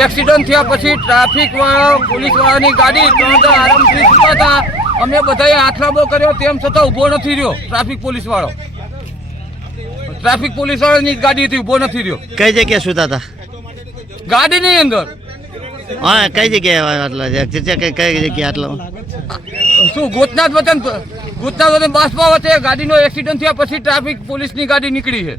Accident થયા પછી traffic વાળા પોલીસ વાળાની ગાડી 3 જણ આરામથી સૂતા હતા. અમે બધાએ હાથલાબો કર્યો તેમ છતાં ઊભો નથી રહ્યો. ટ્રાફિક પોલીસ વાળાની ગાડી હતી, ઊભો નથી રહ્યો. કઈ જગ્યાએ સુતા હતા? ગાડીની અંદર. હા, કઈ જગ્યાએ આટલા કઈ જગ્યાએ આટલા શું ગોતનાથ વતન બાસપા વચ્ચે ગાડીનો એક્સિડન્ટ થયા પછી ટ્રાફિક પોલીસની ગાડી નીકળી છે.